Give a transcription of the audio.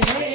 Good.